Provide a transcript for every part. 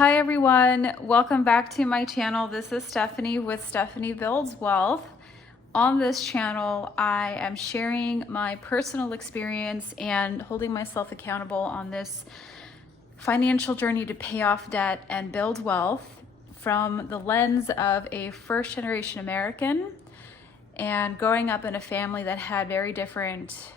Hi everyone, welcome back to my channel. This is Stephanie with Stephanie Builds Wealth. On this channel, I am sharing my personal experience and holding myself accountable on this financial journey to pay off debt and build wealth from the lens of a first-generation American and growing up in a family that had very different,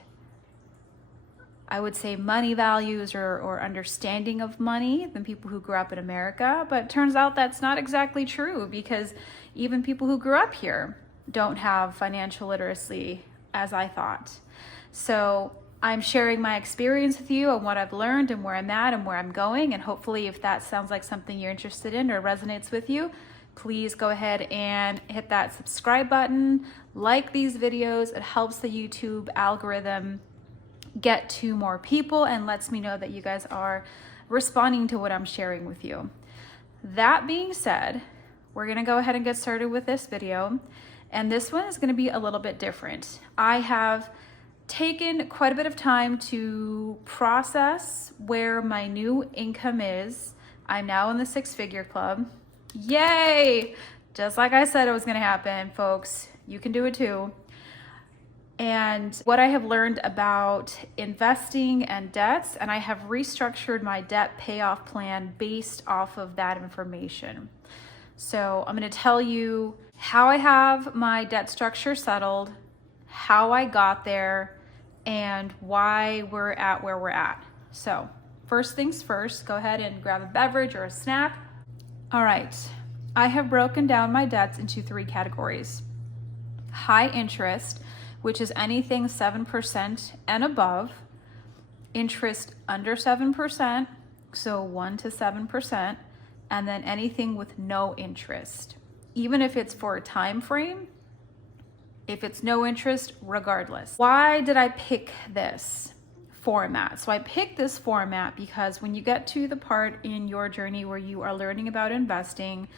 I would say, money values or understanding of money than people who grew up in America. But it turns out that's not exactly true, because even people who grew up here don't have financial literacy as I thought. So I'm sharing my experience with you on what I've learned and where I'm at and where I'm going. And hopefully, if that sounds like something you're interested in or resonates with you, please go ahead and hit that subscribe button, like these videos. It helps the YouTube algorithm get to more people and lets me know that you guys are responding to what I'm sharing with you. That being said, we're gonna go ahead and get started with this video. And this one is gonna be a little bit different. I have taken quite a bit of time to process where my new income is. I'm now in the six-figure club. Yay! Just like I said it was gonna happen, folks. You can do it too. And what I have learned about investing and debts, and I have restructured my debt payoff plan based off of that information. So I'm going to tell you how I have my debt structure settled, how I got there, and why we're at where we're at. So first things first, go ahead and grab a beverage or a snack. All right, I have broken down my debts into three categories. High interest, which is anything 7% and above, interest under 7%, so 1 to 7%, and then anything with no interest, even if it's for a time frame, if it's no interest, regardless. Why did I pick this format? So I picked this format because when you get to the part in your journey where you are learning about investing,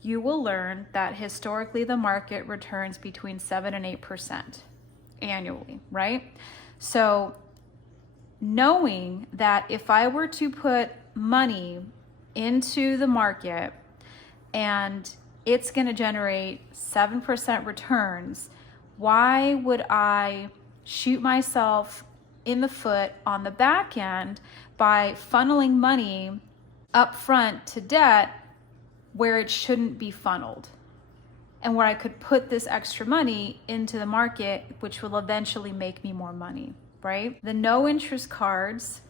you will learn that historically the market returns between 7 and 8% annually, right? So knowing that if I were to put money into the market and it's going to generate 7% returns, why would I shoot myself in the foot on the back end by funneling money up front to debt where it shouldn't be funneled? And where I could put this extra money into the market, which will eventually make me more money, right? The no interest cards,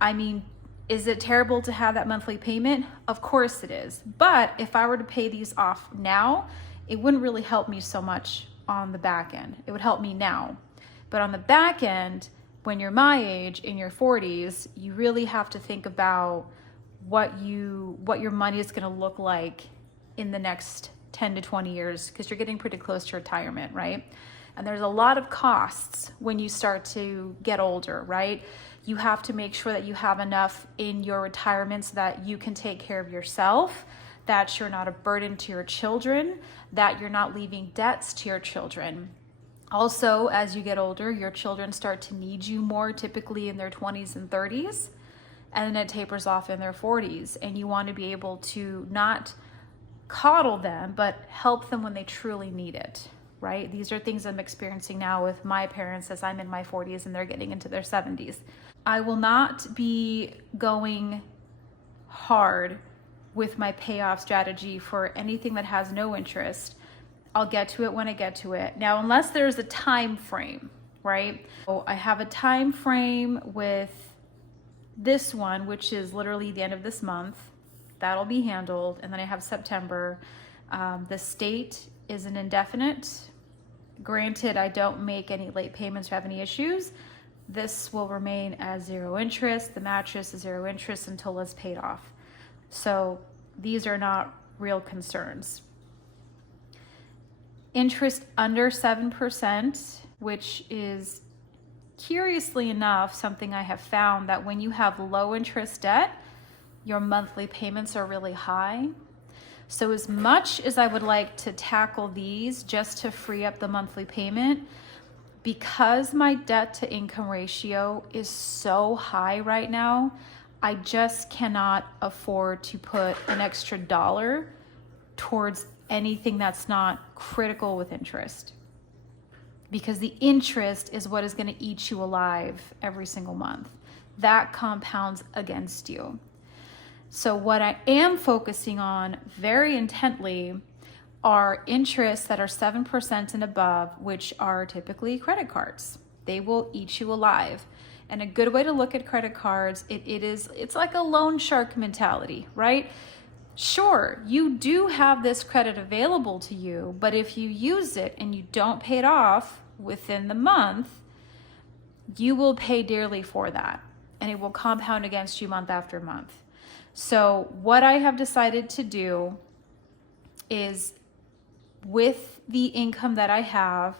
I mean, is it terrible to have that monthly payment? Of course it is. But if I were to pay these off now, it wouldn't really help me so much on the back end. It would help me now. But on the back end, when you're my age, in your 40s, you really have to think about what your money is gonna look like in the next 10 to 20 years, because you're getting pretty close to retirement, right? And there's a lot of costs when you start to get older, right? You have to make sure that you have enough in your retirement so that you can take care of yourself, that you're not a burden to your children, that you're not leaving debts to your children. Also, as you get older, your children start to need you more, typically in their 20s and 30s, and then it tapers off in their 40s. And you want to be able to not coddle them, but help them when they truly need it, right? These are things I'm experiencing now with my parents as I'm in my 40s and they're getting into their 70s. I will not be going hard with my payoff strategy for anything that has no interest. I'll get to it when I get to it. Now, unless there's a time frame, right? So I have a time frame with this one, which is literally the end of this month. That'll be handled. And then I have September. The state is an indefinite. Granted, I don't make any late payments or have any issues. This will remain as zero interest. The mattress is zero interest until it's paid off. So these are not real concerns. Interest under 7%, which is, curiously enough, something I have found that when you have low interest debt, your monthly payments are really high. So as much as I would like to tackle these just to free up the monthly payment, because my debt to income ratio is so high right now, I just cannot afford to put an extra dollar towards anything that's not critical with interest, because the interest is what is going to eat you alive every single month. That compounds against you. So what I am focusing on very intently are interests that are 7% and above, which are typically credit cards. They will eat you alive. And a good way to look at credit cards, it's like a loan shark mentality, right? Sure, you do have this credit available to you, but if you use it and you don't pay it off within the month, you will pay dearly for that, and it will compound against you month after month. So what I have decided to do is, with the income that I have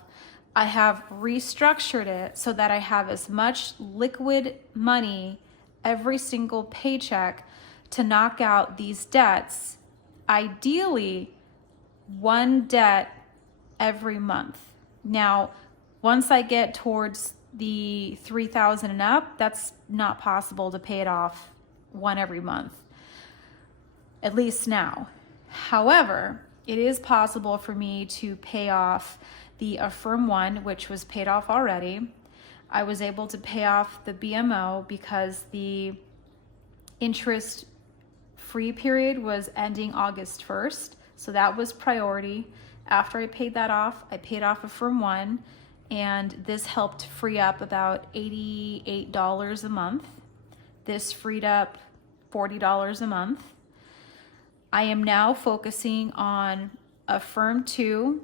restructured it so that I have as much liquid money every single paycheck to knock out these debts. Ideally, one debt every month. Now, once I get towards the 3,000 and up, that's not possible to pay it off one every month, at least now. However, it is possible for me to pay off the Affirm 1, which was paid off already. I was able to pay off the BMO because the interest free period was ending August 1st. So that was priority. After I paid that off, I paid off Affirm 1, and this helped free up about $88 a month. This freed up $40 a month. I am now focusing on Affirm 2.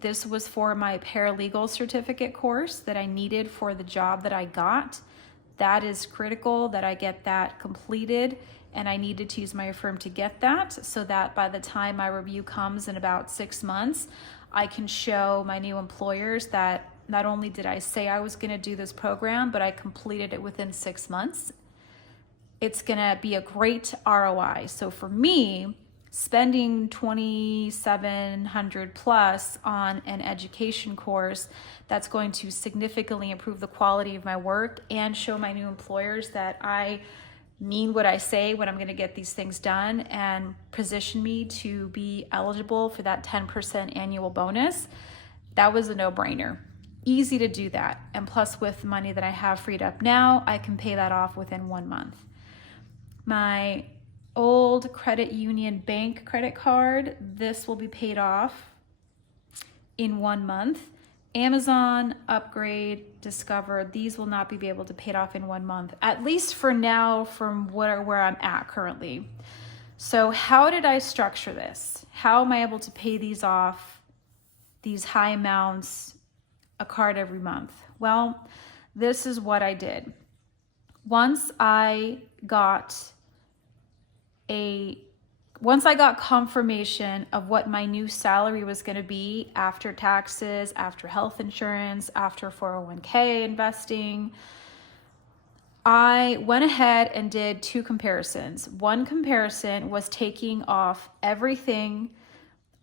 This was for my paralegal certificate course that I needed for the job that I got. That is critical that I get that completed, and I needed to use my Affirm to get that, so that by the time my review comes in about 6 months, I can show my new employers that not only did I say I was going to do this program, but I completed it within 6 months. It's going to be a great ROI. So for me, spending $2,700 plus on an education course that's going to significantly improve the quality of my work and show my new employers that I mean what I say when I'm going to get these things done, and position me to be eligible for that 10% annual bonus, that was a no-brainer. Easy to do that. And plus, with the money that I have freed up now, I can pay that off within 1 month. My old credit union bank credit card, this will be paid off in 1 month. Amazon, Upgrade, Discover, these will not be able to pay it off in 1 month, at least for now, from where I'm at currently. So how did I structure this? How am I able to pay these off, these high amounts, a card every month? Well, this is what I did. Once I got confirmation of what my new salary was going to be after taxes, after health insurance, after 401k investing, I went ahead and did 2 comparisons. One comparison was taking off everything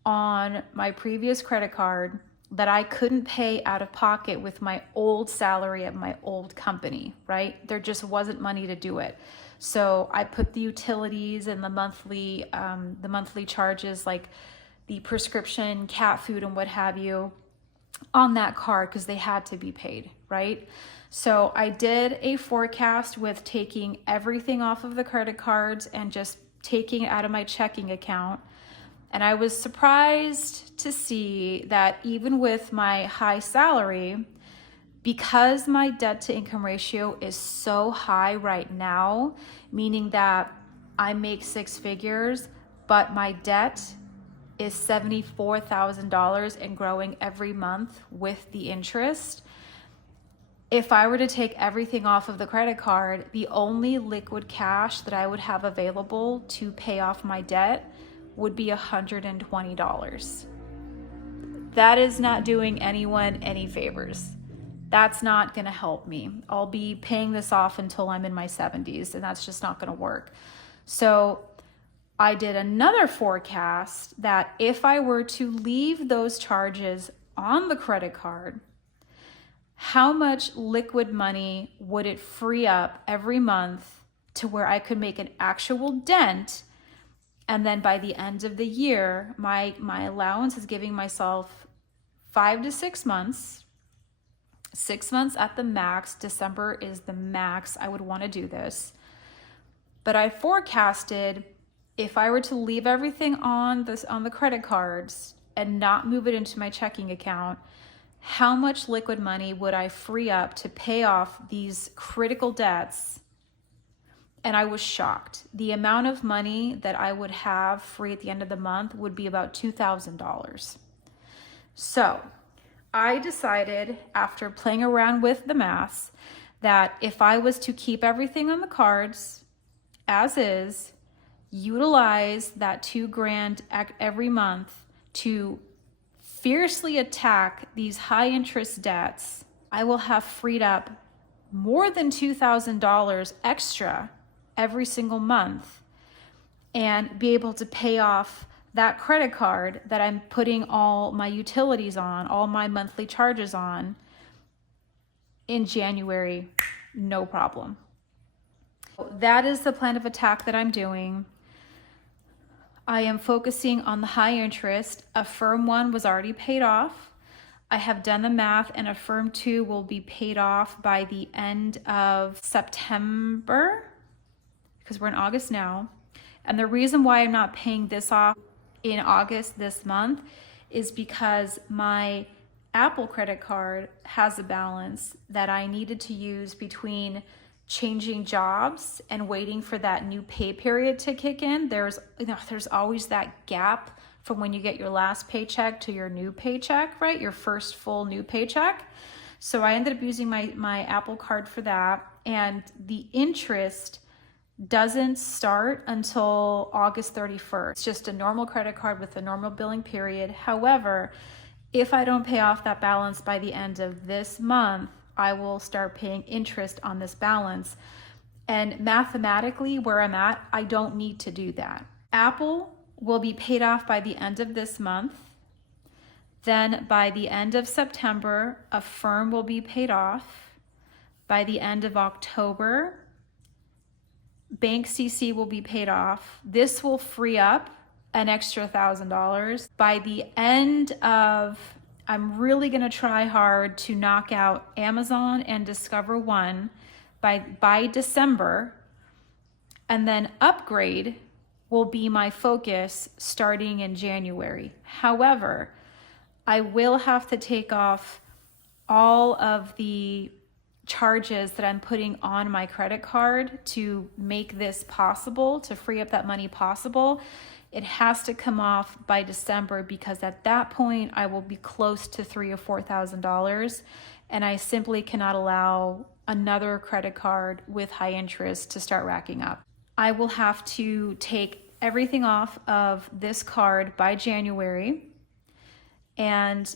on my previous credit card that I couldn't pay out of pocket with my old salary at my old company, right? There just wasn't money to do it. So I put the utilities and the monthly charges, like the prescription, cat food, and what have you, on that card because they had to be paid, right? So I did a forecast with taking everything off of the credit cards and just taking it out of my checking account. And I was surprised to see that even with my high salary, because my debt to income ratio is so high right now, meaning that I make 6 figures, but my debt is $74,000 and growing every month with the interest. If I were to take everything off of the credit card, the only liquid cash that I would have available to pay off my debt would be $120. That is not doing anyone any favors. That's not going to help me. I'll be paying this off until I'm in my 70s, and that's just not going to work. So I did another forecast that if I were to leave those charges on the credit card, how much liquid money would it free up every month to where I could make an actual dent. And then by the end of the year, my allowance is giving myself 5 to 6 months, 6 months at the max. December is the max I would want to do this. But I forecasted if I were to leave everything on the credit cards and not move it into my checking account, how much liquid money would I free up to pay off these critical debts? And I was shocked. The amount of money that I would have free at the end of the month would be about $2,000. So I decided, after playing around with the math, that if I was to keep everything on the cards as is, utilize that $2,000 every month to fiercely attack these high interest debts, I will have freed up more than $2,000 extra every single month and be able to pay off that credit card that I'm putting all my utilities on, all my monthly charges on in January, no problem. That is the plan of attack that I'm doing. I am focusing on the high interest. A firm one was already paid off. I have done the math, and a firm two will be paid off by the end of September, because we're in August now. And the reason why I'm not paying this off in August this month is because my Apple credit card has a balance that I needed to use between changing jobs and waiting for that new pay period to kick in. There's always that gap from when you get your last paycheck to your new paycheck, right? Your first full new paycheck. So I ended up using my Apple card for that. And the interest doesn't start until August 31st. It's just a normal credit card with a normal billing period. However, if I don't pay off that balance by the end of this month, I will start paying interest on this balance. And mathematically, where I'm at, I don't need to do that. Apple will be paid off by the end of this month. Then by the end of September, a firm will be paid off. By the end of October, Bank CC will be paid off. This will free up an extra $1,000. By the end of, I'm really going to try hard to knock out Amazon and Discover One by December, and then Upgrade will be my focus starting in January. However, I will have to take off all of the charges that I'm putting on my credit card to make this possible, to free up that money possible. It has to come off by December, because at that point I will be close to $3,000 or $4,000, and I simply cannot allow another credit card with high interest to start racking up. I will have to take everything off of this card by January and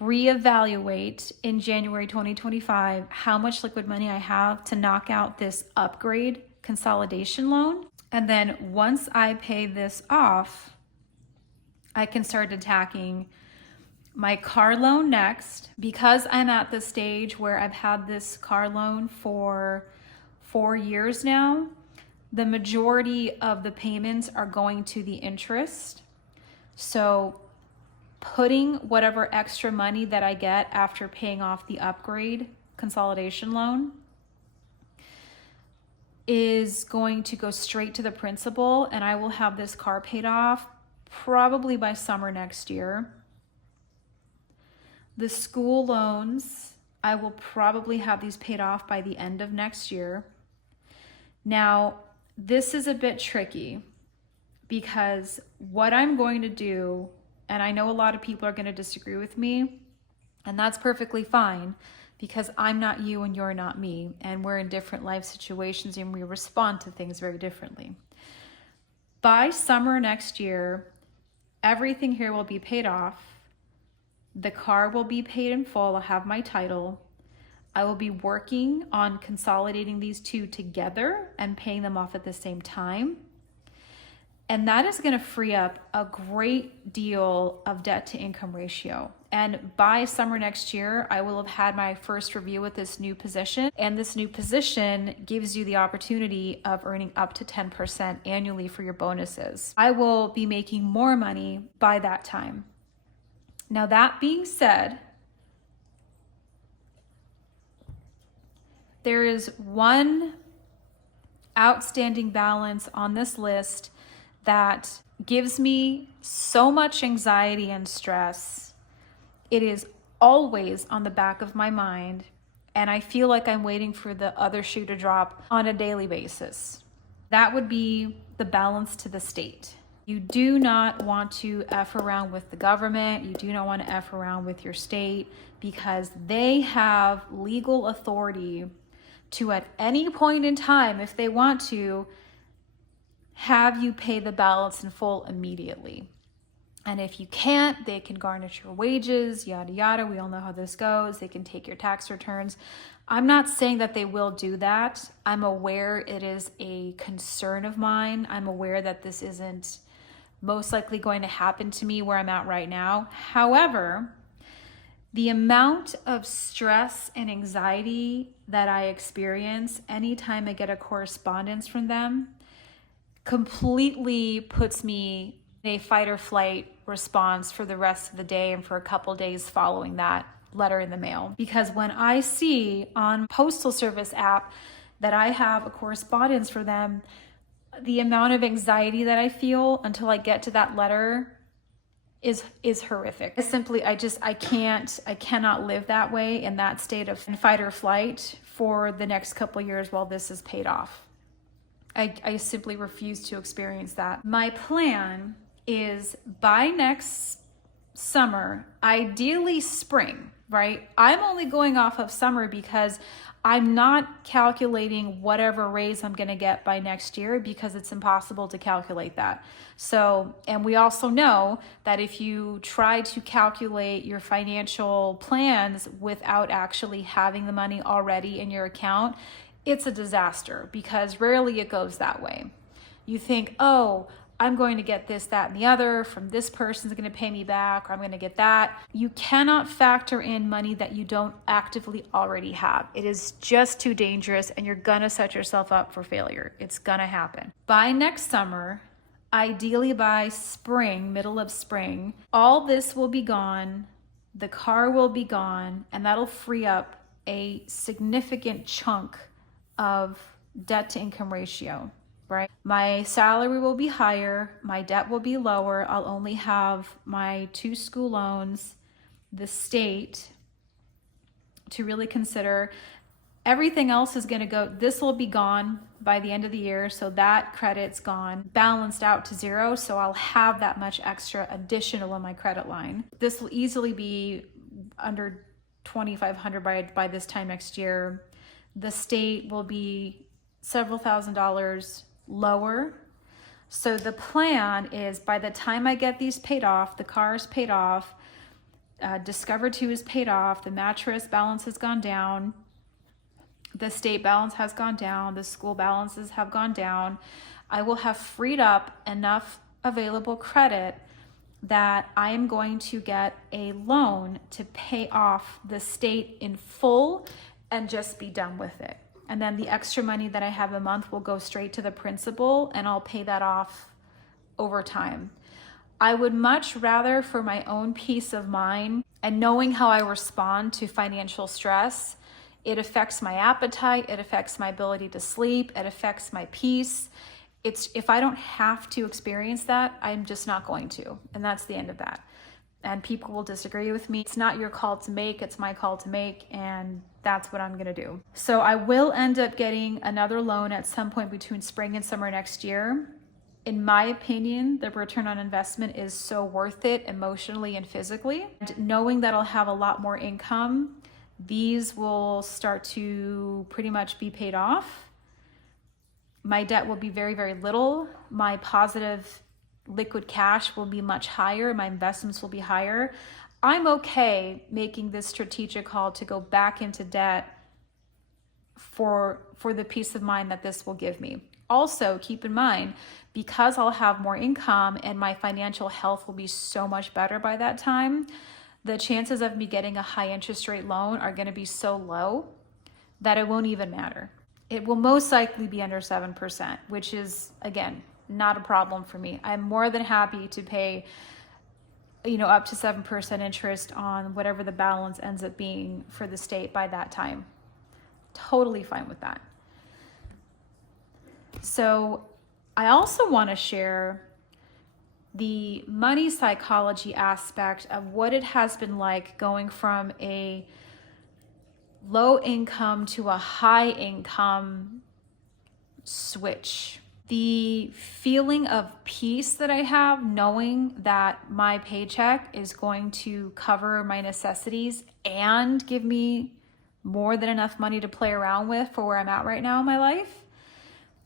reevaluate in January 2025 how much liquid money I have to knock out this Upgrade consolidation loan. And then once I pay this off, I can start attacking my car loan next. Because I'm at the stage where I've had this car loan for 4 years now, the majority of the payments are going to the interest. So putting whatever extra money that I get after paying off the Upgrade consolidation loan is going to go straight to the principal, and I will have this car paid off probably by summer next year. The school loans, I will probably have these paid off by the end of next year. Now, this is a bit tricky, because what I'm going to do, and I know a lot of people are going to disagree with me, and that's perfectly fine, because I'm not you and you're not me, and we're in different life situations and we respond to things very differently. By summer next year, everything here will be paid off. The car will be paid in full. I'll have my title. I will be working on consolidating these two together and paying them off at the same time. And that is going to free up a great deal of debt to income ratio. And by summer next year, I will have had my first review with this new position. And this new position gives you the opportunity of earning up to 10% annually for your bonuses. I will be making more money by that time. Now, that being said, there is one outstanding balance on this list that gives me so much anxiety and stress. It is always on the back of my mind, and I feel like I'm waiting for the other shoe to drop on a daily basis. That would be the balance to the state. You do not want to F around with the government. You do not want to F around with your state, because they have legal authority to, at any point in time, if they want to, have you pay the balance in full immediately. And if you can't, they can garnish your wages, yada, yada. We all know how this goes. They can take your tax returns. I'm not saying that they will do that. I'm aware it is a concern of mine. I'm aware that this isn't most likely going to happen to me where I'm at right now. However, the amount of stress and anxiety that I experience anytime I get a correspondence from them completely puts me in a fight or flight response for the rest of the day and for a couple days following that letter in the mail. Because when I see on Postal Service app that I have a correspondence for them, the amount of anxiety that I feel until I get to that letter is horrific. I cannot live that way, in that state of fight or flight for the next couple of years while this is paid off. I simply refuse to experience that. My plan is by next summer, ideally spring, right? I'm only going off of summer because I'm not calculating whatever raise I'm going to get by next year, because it's impossible to calculate that. So, and we also know that if you try to calculate your financial plans without actually having the money already in your account, it's a disaster, because rarely it goes that way. You think, oh, I'm going to get this, that, and the other from this person's going to pay me back, or I'm going to get that. You cannot factor in money that you don't actively already have. It is just too dangerous, and you're going to set yourself up for failure. It's going to happen. By next summer, ideally by spring, middle of spring, all this will be gone. The car will be gone, and that'll free up a significant chunk of debt to income ratio. Right? My salary will be higher, my debt will be lower, I'll only have my 2 school loans, the state to really consider. Everything else is going to go, this will be gone by the end of the year, so that credit's gone, balanced out to zero, so I'll have that much extra additional on my credit line. This will easily be under $2,500 by this time next year. The state will be several $1,000s lower. So the plan is, by the time I get these paid off, the car is paid off, Discover 2 is paid off, the mattress balance has gone down, the state balance has gone down, the school balances have gone down, I will have freed up enough available credit that I am going to get a loan to pay off the state in full and just be done with it. And then the extra money that I have a month will go straight to the principal, and I'll pay that off over time. I would much rather, for my own peace of mind and knowing how I respond to financial stress, it affects my appetite, it affects my ability to sleep, it affects my peace. If I don't have to experience that, I'm just not going to. And that's the end of that. And people will disagree with me. It's not your call to make, it's my call to make, and that's what I'm gonna do. So I will end up getting another loan at some point between spring and summer next year. In my opinion, the return on investment is so worth it emotionally and physically. And knowing that I'll have a lot more income, these will start to pretty much be paid off. My debt will be very, very little. My positive liquid cash will be much higher. My investments will be higher. I'm okay making this strategic call to go back into debt for the peace of mind that this will give me. Also, keep in mind, because I'll have more income and my financial health will be so much better by that time, the chances of me getting a high interest rate loan are going to be so low that it won't even matter. It will most likely be under 7%, which is, again, not a problem for me. I'm more than happy to pay, up to 7% interest on whatever the balance ends up being for the state by that time. Totally fine with that. So I also want to share the money psychology aspect of what it has been like going from a low income to a high income switch. The feeling of peace that I have knowing that my paycheck is going to cover my necessities and give me more than enough money to play around with for where I'm at right now in my life.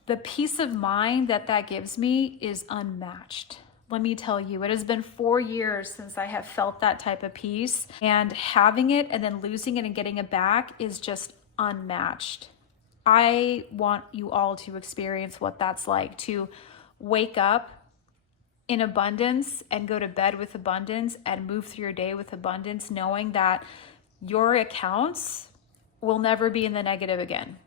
The peace of mind that gives me is unmatched. Let me tell you, it has been 4 years since I have felt that type of peace, and having it and then losing it and getting it back is just unmatched. I want you all to experience what that's like, to wake up in abundance and go to bed with abundance and move through your day with abundance, knowing that your accounts will never be in the negative again.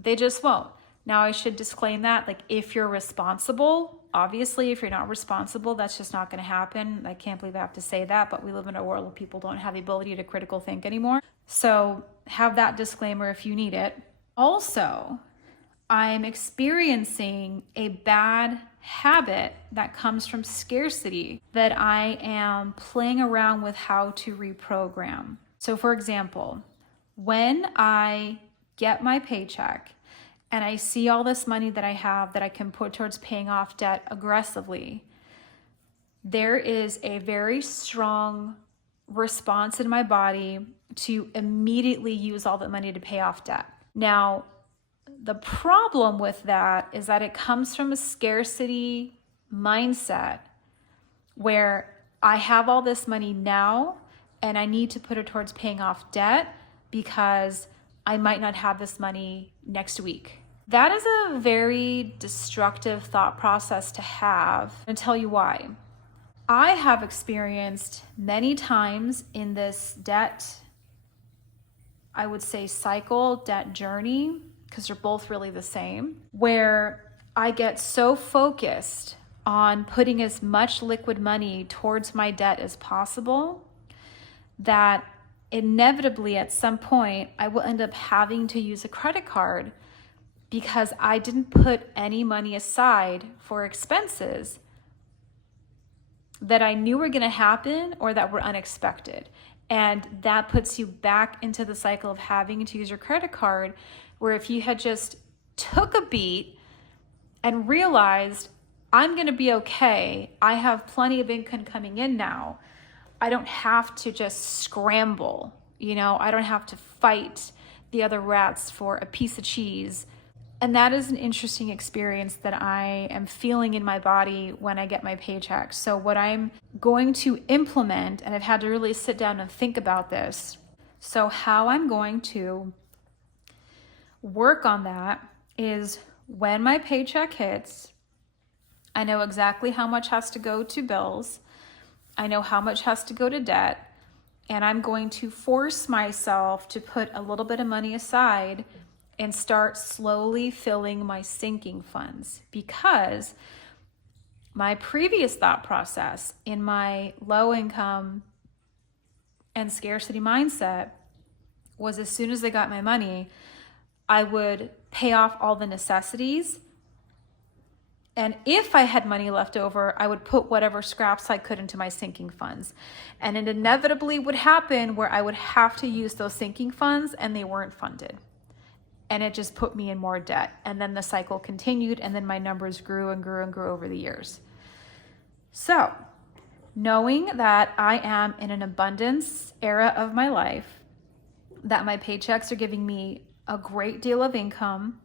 They just won't. Now, I should disclaim that, like, if you're responsible, obviously, if you're not responsible, that's just not going to happen. I can't believe I have to say that, but we live in a world where people don't have the ability to critical think anymore. So have that disclaimer if you need it. Also, I'm experiencing a bad habit that comes from scarcity that I am playing around with how to reprogram. So for example, when I get my paycheck and I see all this money that I have that I can put towards paying off debt aggressively, there is a very strong response in my body to immediately use all that money to pay off debt. Now, the problem with that is that it comes from a scarcity mindset where I have all this money now and I need to put it towards paying off debt because I might not have this money next week. That is a very destructive thought process to have. I'll tell you why. I have experienced many times in this debt, I would say cycle, debt journey, because they're both really the same, where I get so focused on putting as much liquid money towards my debt as possible that inevitably at some point I will end up having to use a credit card because I didn't put any money aside for expenses that I knew were going to happen or that were unexpected. And that puts you back into the cycle of having to use your credit card, where if you had just took a beat and realized, I'm going to be okay, I have plenty of income coming in now, I don't have to just scramble, I don't have to fight the other rats for a piece of cheese. And that is an interesting experience that I am feeling in my body when I get my paycheck. So what I'm going to implement, and I've had to really sit down and think about this, so how I'm going to work on that is when my paycheck hits, I know exactly how much has to go to bills. I know how much has to go to debt, and I'm going to force myself to put a little bit of money aside and start slowly filling my sinking funds, because my previous thought process in my low income and scarcity mindset was, as soon as I got my money, I would pay off all the necessities. And if I had money left over, I would put whatever scraps I could into my sinking funds. And it inevitably would happen where I would have to use those sinking funds and they weren't funded. And it just put me in more debt. And then the cycle continued, and then my numbers grew and grew and grew over the years. So, knowing that I am in an abundance era of my life, that my paychecks are giving me a great deal of income,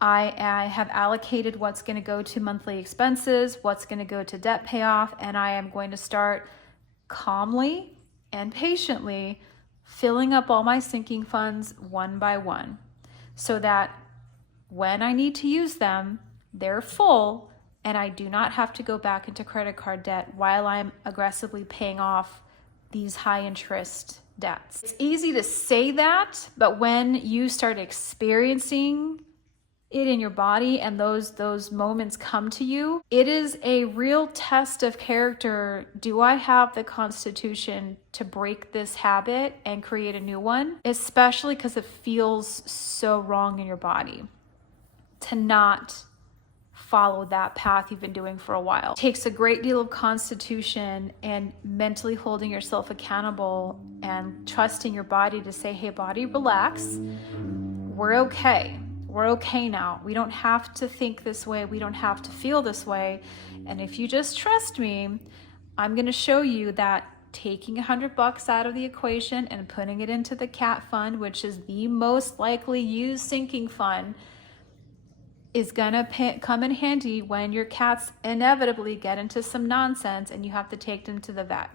I have allocated what's going to go to monthly expenses, what's going to go to debt payoff, and I am going to start calmly and patiently filling up all my sinking funds one by one, so that when I need to use them, they're full and I do not have to go back into credit card debt while I'm aggressively paying off these high interest debts. It's easy to say that, but when you start experiencing it in your body and those moments come to you, it is a real test of character. Do I have the constitution to break this habit and create a new one? Especially because it feels so wrong in your body to not follow that path you've been doing for a while. It takes a great deal of constitution and mentally holding yourself accountable and trusting your body to say, hey, body, relax. We're okay. We're okay now. We don't have to think this way. We don't have to feel this way. And if you just trust me, I'm going to show you that taking $100 out of the equation and putting it into the cat fund, which is the most likely used sinking fund, is gonna come in handy when your cats inevitably get into some nonsense and you have to take them to the vet.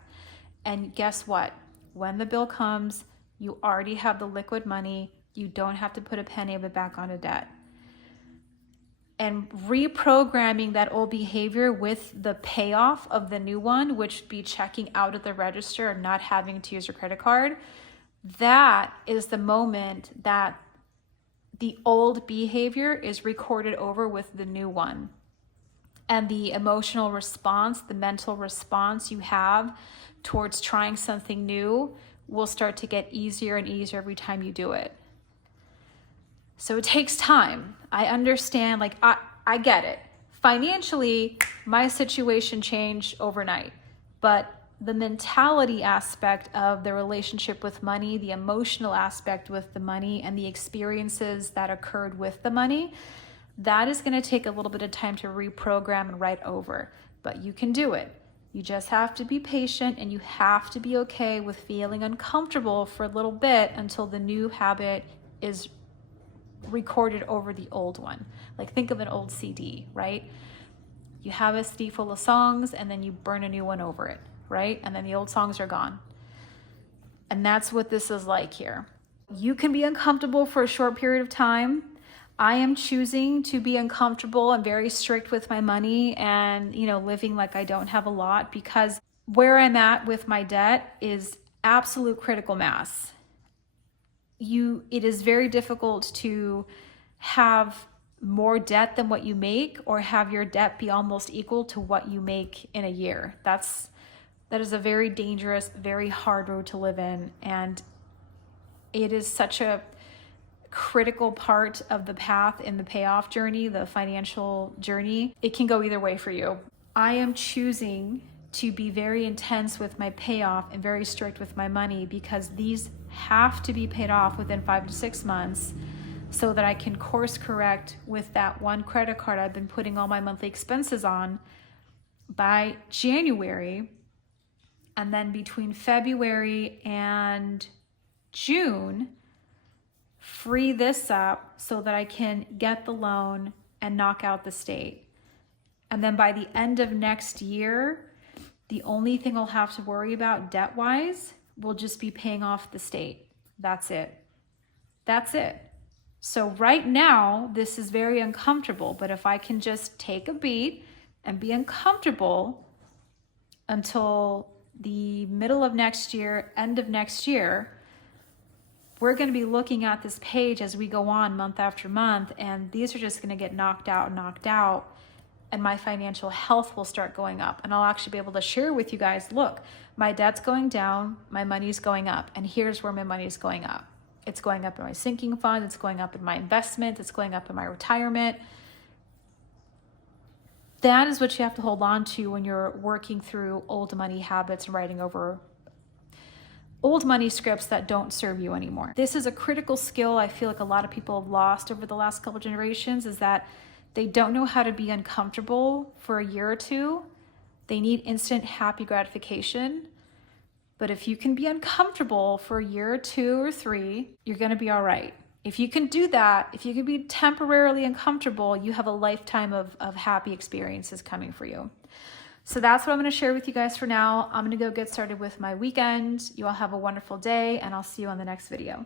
And guess what? When the bill comes, you already have the liquid money. You don't have to put a penny of it back onto debt. And reprogramming that old behavior with the payoff of the new one, which would be checking out at the register and not having to use your credit card, that is the moment that the old behavior is recorded over with the new one. And the emotional response, the mental response you have towards trying something new will start to get easier and easier every time you do it. So it takes time. I understand, like, I get it. Financially, my situation changed overnight, but the mentality aspect of the relationship with money, the emotional aspect with the money, and the experiences that occurred with the money, that is going to take a little bit of time to reprogram and write over. But you can do it. You just have to be patient, and you have to be okay with feeling uncomfortable for a little bit until the new habit is recorded over the old one. Like, think of an old CD, right? You have a CD full of songs and then you burn a new one over it, right? And then the old songs are gone. And that's what this is like here. You can be uncomfortable for a short period of time. I am choosing to be uncomfortable and very strict with my money and, living like I don't have a lot, because where I'm at with my debt is absolute critical mass. It is very difficult to have more debt than what you make, or have your debt be almost equal to what you make in a year. That is a very dangerous, very hard road to live in. And it is such a critical part of the path in the payoff journey, the financial journey. It can go either way for you. I am choosing to be very intense with my payoff and very strict with my money, because these have to be paid off within 5 to 6 months so that I can course correct with that one credit card I've been putting all my monthly expenses on by January. And then between February and June, free this up so that I can get the loan and knock out the state. And then by the end of next year, the only thing I'll have to worry about debt-wise will just be paying off the state. That's it. That's it. So right now, this is very uncomfortable, but if I can just take a beat and be uncomfortable until the middle of next year, end of next year, we're going to be looking at this page as we go on month after month, and these are just going to get knocked out, and my financial health will start going up. And I'll actually be able to share with you guys, look, my debt's going down, my money's going up, and here's where my money's going up. It's going up in my sinking fund, it's going up in my investment, it's going up in my retirement. That is what you have to hold on to when you're working through old money habits and writing over old money scripts that don't serve you anymore. This is a critical skill I feel like a lot of people have lost over the last couple generations, is that they don't know how to be uncomfortable for a year or two. They need instant happy gratification. But if you can be uncomfortable for a year or 2 or 3, you're going to be all right. If you can do that, if you can be temporarily uncomfortable, you have a lifetime of happy experiences coming for you. So that's what I'm going to share with you guys for now. I'm going to go get started with my weekend. You all have a wonderful day, and I'll see you on the next video.